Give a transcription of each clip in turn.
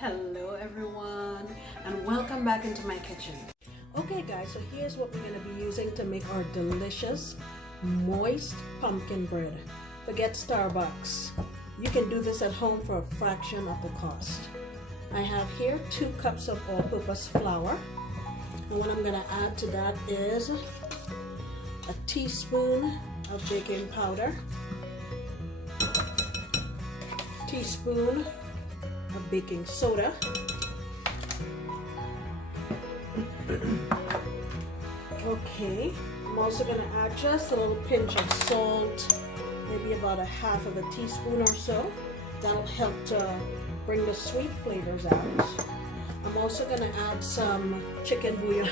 Hello everyone, and welcome back into my kitchen. Okay guys, so here's what we're going to be using to make our delicious moist pumpkin bread. Forget Starbucks. You can do this at home for a fraction of the cost. I have here 2 cups of all-purpose flour, and what I'm going to add to that is a teaspoon of baking powder, teaspoon of baking soda, okay, I'm also going to add just a little pinch of salt, maybe about a half of a teaspoon or so. That'll help to bring the sweet flavors out. I'm also going to add some chicken bouillon.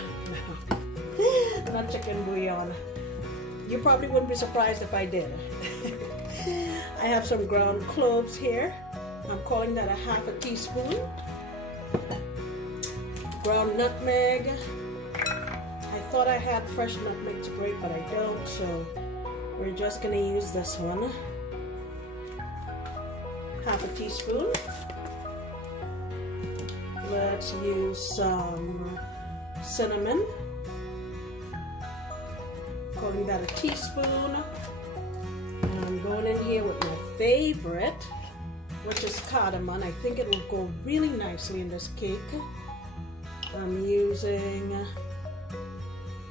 Not chicken bouillon. You probably wouldn't be surprised if I did. I have some ground cloves here. I'm calling that a half a teaspoon. Ground nutmeg. I thought I had fresh nutmeg to grate, but I don't, so we're just gonna use this one. Half a teaspoon. Let's use some cinnamon. Calling that a teaspoon. And I'm going in here with my favorite, which is cardamom. I think it will go really nicely in this cake. I'm using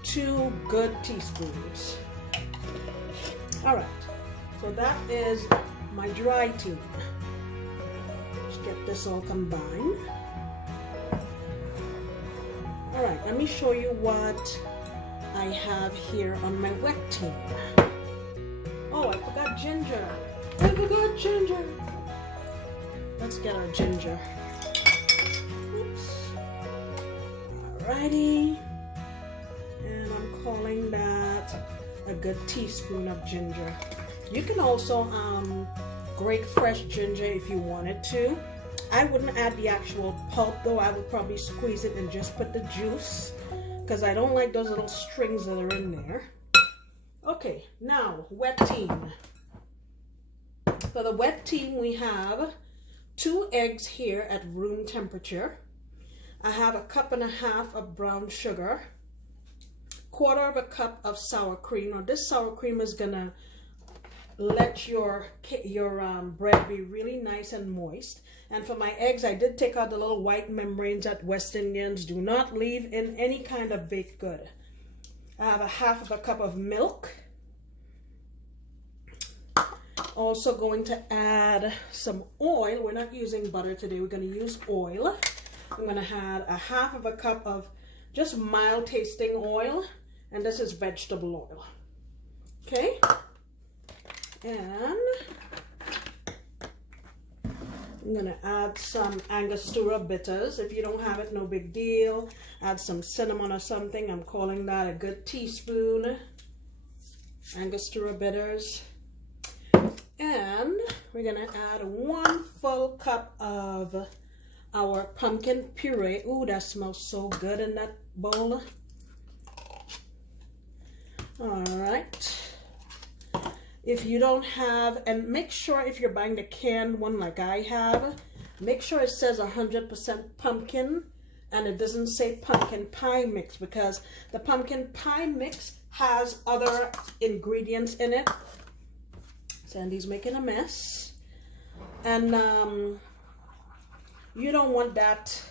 2 good teaspoons. All right, so that is my dry tea. Let's get this all combined. All right, let me show you what I have here on my wet tea. Oh, I forgot ginger. I forgot ginger. Let's get our ginger. Oops. Alrighty. And I'm calling that a good teaspoon of ginger. You can also grate fresh ginger if you wanted to. I wouldn't add the actual pulp though. I would probably squeeze it and just put the juice, because I don't like those little strings that are in there. Okay, now wet tea. For the wet tea, we have 2 eggs here at room temperature. I have a 1.5 cups of brown sugar, 1/4 cup of sour cream. Now this sour cream is gonna let your bread be really nice and moist. And for my eggs, I did take out the little white membranes that West Indians do not leave in any kind of baked good. I have a 1/2 cup of milk. Also going to add some oil. We're not using butter today. We're going to use oil. I'm going to add a 1/2 cup of just mild tasting oil. And this is vegetable oil. Okay. And I'm going to add some Angostura bitters. If you don't have it, no big deal. Add some cinnamon or something. I'm calling that a good teaspoon. Angostura bitters. And we're going to add 1 full cup of our pumpkin puree. Ooh, that smells so good in that bowl. All right. If you don't have, and make sure if you're buying the canned one like I have, make sure it says 100% pumpkin and it doesn't say pumpkin pie mix, because the pumpkin pie mix has other ingredients in it. Sandy's making a mess. And you don't want that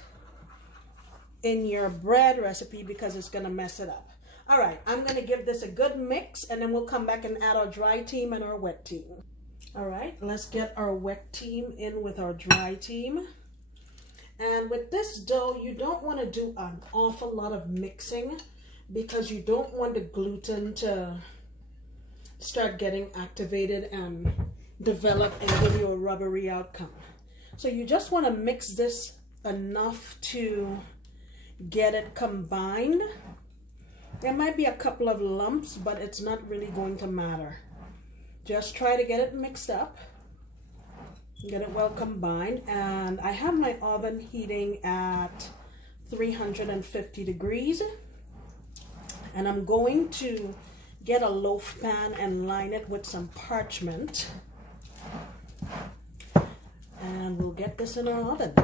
in your bread recipe because it's going to mess it up. All right, I'm going to give this a good mix, and then we'll come back and add our dry team and our wet team. All right, let's get our wet team in with our dry team. And with this dough, you don't want to do an awful lot of mixing, because you don't want the gluten to start getting activated and develop and give you a rubbery outcome. So you just want to mix this enough to get it combined. There might be a couple of lumps, but it's not really going to matter. Just try to get it mixed up, get it well combined. And I have my oven heating at 350 degrees, and I'm going to get a loaf pan and line it with some parchment, and we'll get this in our oven.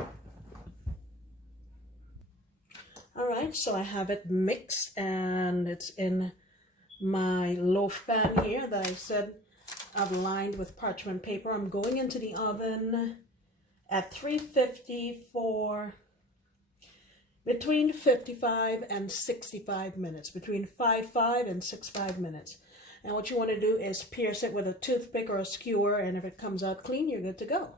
right, so I have it mixed and it's in my loaf pan here that I said I've lined with parchment paper. I'm going into the oven at 350 for between 55 and 65 minutes, between 5 and 65 minutes. And what you want to do is pierce it with a toothpick or a skewer, and if it comes out clean, you're good to go.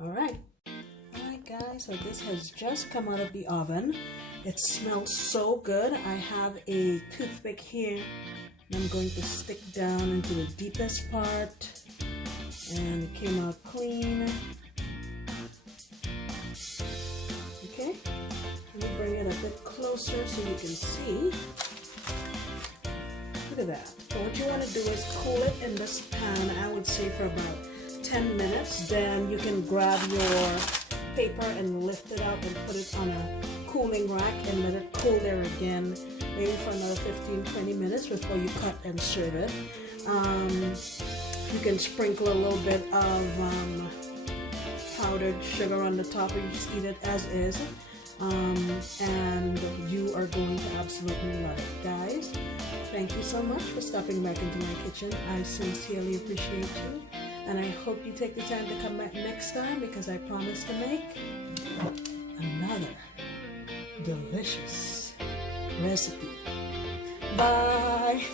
All right. All right, guys, so this has just come out of the oven. It smells so good. I have a toothpick here, and I'm going to stick down into the deepest part, and it came out clean. Okay, let me bring it a bit closer so you can see. Look at that. So what you want to do is cool it in this pan, I would say for about 10 minutes. Then you can grab your paper and lift it up and put it on a cooling rack and let it cool there again, maybe for another 15-20 minutes before you cut and serve it. You can sprinkle a little bit of powdered sugar on the top, or you just eat it as is. And you are going to absolutely love it, guys. Thank you so much for stopping back into my kitchen. I sincerely appreciate you, and I hope you take the time to come back next time, because I promise to make another delicious recipe. Bye.